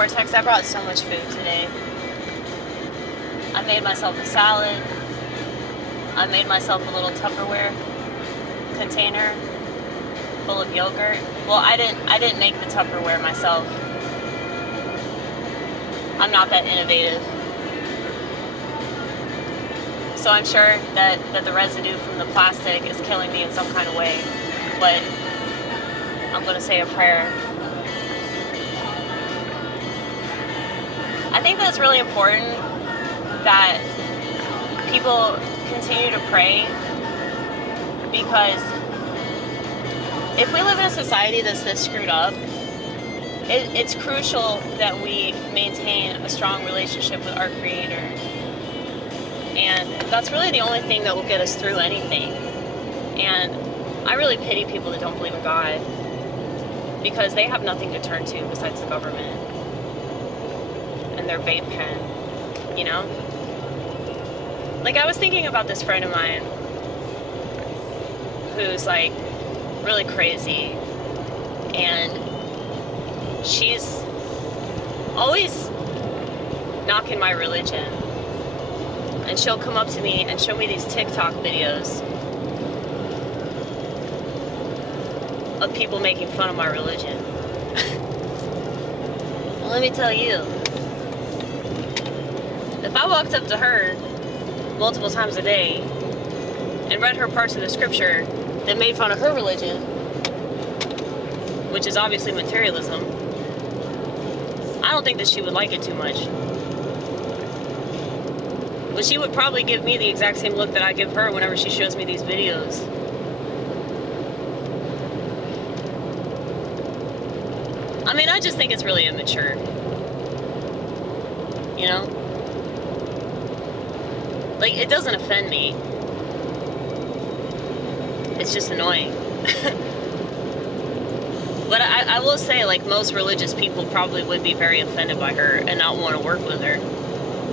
Vortex. I brought so much food today. I made myself a salad. I made myself a little Tupperware container full of yogurt. Well, I didn't make the Tupperware myself. I'm not that innovative. So I'm sure that the residue from the plastic is killing me in some kind of way. But I'm going to say a prayer. I think that it's really important that people continue to pray, because if we live in a society that's this screwed up, it's crucial that we maintain a strong relationship with our Creator. And that's really the only thing that will get us through anything. And I really pity people that don't believe in God, because they have nothing to turn to besides the government and their vape pen, you know? Like, I was thinking about this friend of mine who's like really crazy, and she's always knocking my religion, and she'll come up to me and show me these TikTok videos of people making fun of my religion. Well, let me tell you, if I walked up to her multiple times a day and read her parts of the scripture that made fun of her religion, which is obviously materialism, I don't think that she would like it too much. But she would probably give me the exact same look that I give her whenever she shows me these videos. I mean, I just think it's really immature. You know? Like, it doesn't offend me. It's just annoying. But I will say, like, most religious people probably would be very offended by her and not want to work with her.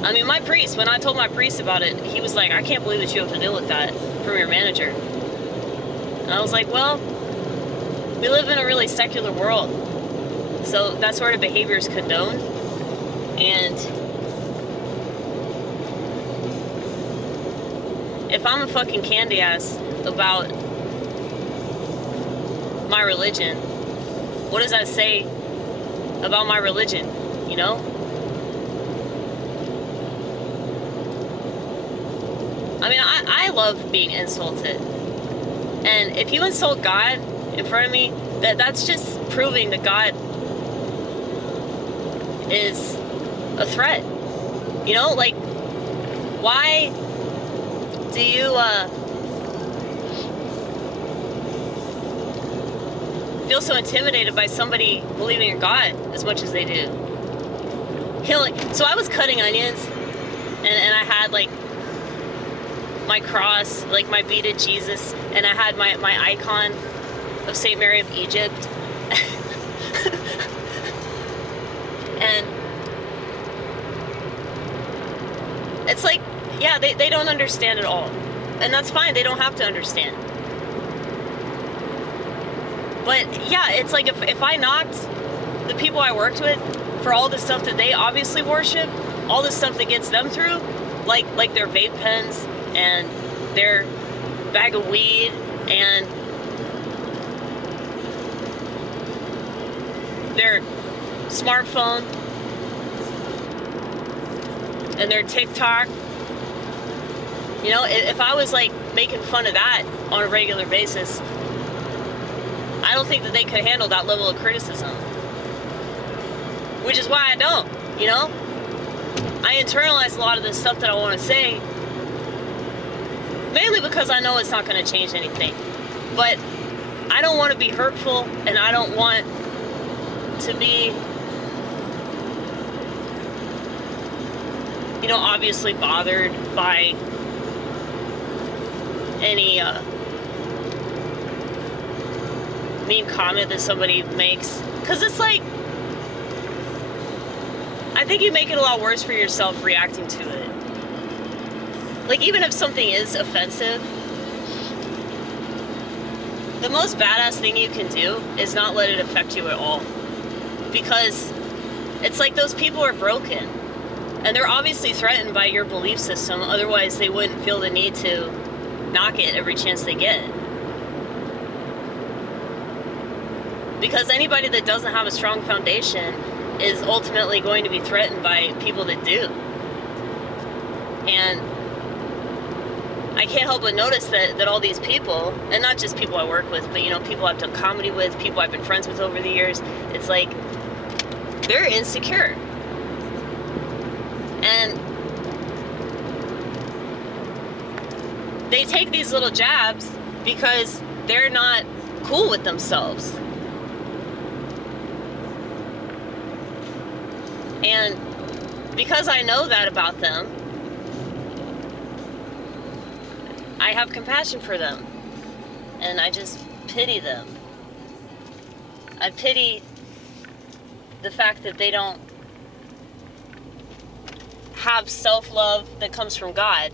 I mean, my priest, when I told my priest about it, he was like, I can't believe that you have to deal with that from your manager. And I was like, well, we live in a really secular world, so that sort of behavior is condoned. And if I'm a fucking candyass about my religion, what does that say about my religion, you know? I mean, I love being insulted. And if you insult God in front of me, that's just proving that God is a threat. You know, like, why do you feel so intimidated by somebody believing in God as much as they do? So I was cutting onions, and I had like my cross, like my beaded Jesus, and I had my icon of St. Mary of Egypt. And it's like, yeah, they don't understand at all. And that's fine, they don't have to understand. But yeah, it's like if I knocked the people I worked with for all the stuff that they obviously worship, all the stuff that gets them through, like their vape pens and their bag of weed and their smartphone and their TikTok. You know, if I was like making fun of that on a regular basis, I don't think that they could handle that level of criticism. Which is why I don't, you know? I internalize a lot of the stuff that I want to say, mainly because I know it's not going to change anything. But I don't want to be hurtful, and I don't want to be, you know, obviously bothered by any mean comment that somebody makes. Because it's like, I think you make it a lot worse for yourself reacting to it. Like, even if something is offensive, the most badass thing you can do is not let it affect you at all. Because It's like those people are broken. And they're obviously threatened by your belief system, otherwise they wouldn't feel the need to knock it every chance they get. Because anybody that doesn't have a strong foundation is ultimately going to be threatened by people that do. And I can't help but notice that all these people, and not just people I work with, but you know, people I've done comedy with, people I've been friends with over the years, it's like, they're insecure. And they take these little jabs because they're not cool with themselves. And because I know that about them, I have compassion for them. And I just pity them. I pity the fact that they don't have self-love that comes from God.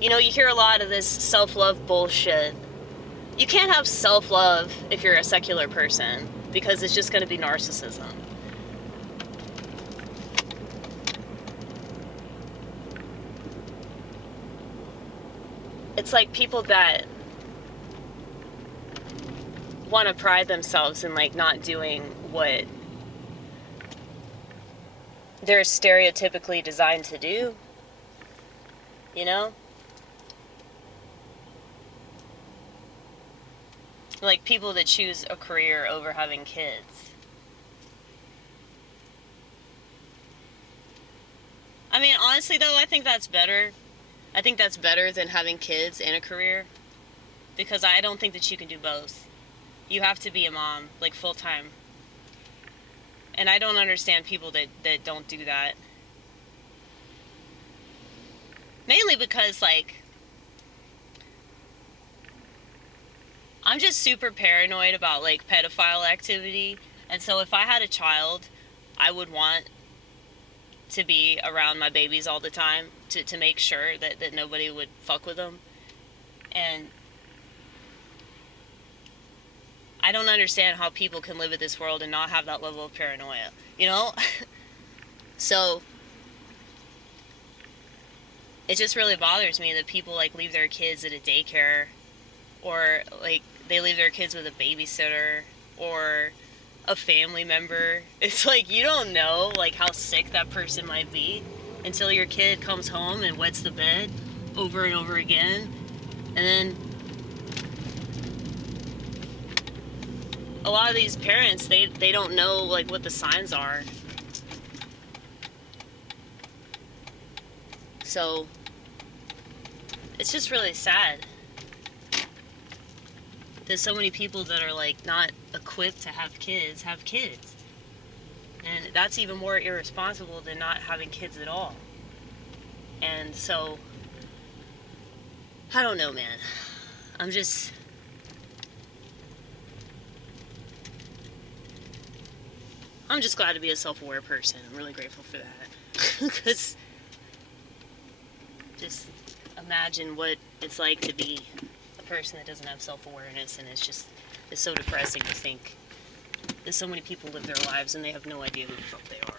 You know, you hear a lot of this self-love bullshit. You can't have self-love if you're a secular person, because it's just going to be narcissism. It's like people that want to pride themselves in like not doing what they're stereotypically designed to do, you know? Like people that choose a career over having kids. I mean, honestly though, I think that's better. I think that's better than having kids and a career, because I don't think that you can do both. You have to be a mom, like full time. And I don't understand people that don't do that. Mainly because, like, I'm just super paranoid about, like, pedophile activity. And so if I had a child, I would want to be around my babies all the time to make sure that nobody would fuck with them. And I don't understand how people can live in this world and not have that level of paranoia, you know? So it just really bothers me that people like leave their kids at a daycare, or like they leave their kids with a babysitter or a family member. It's like, you don't know like how sick that person might be until your kid comes home and wets the bed over and over again. And then a lot of these parents, they don't know like what the signs are. So it's just really sad that so many people that are like not equipped to have kids. And that's even more irresponsible than not having kids at all. And so I don't know, man. I'm just glad to be a self-aware person. I'm really grateful for that. Because just imagine what it's like to be a person that doesn't have self-awareness, and it's so depressing to think that so many people live their lives and they have no idea who the fuck they are.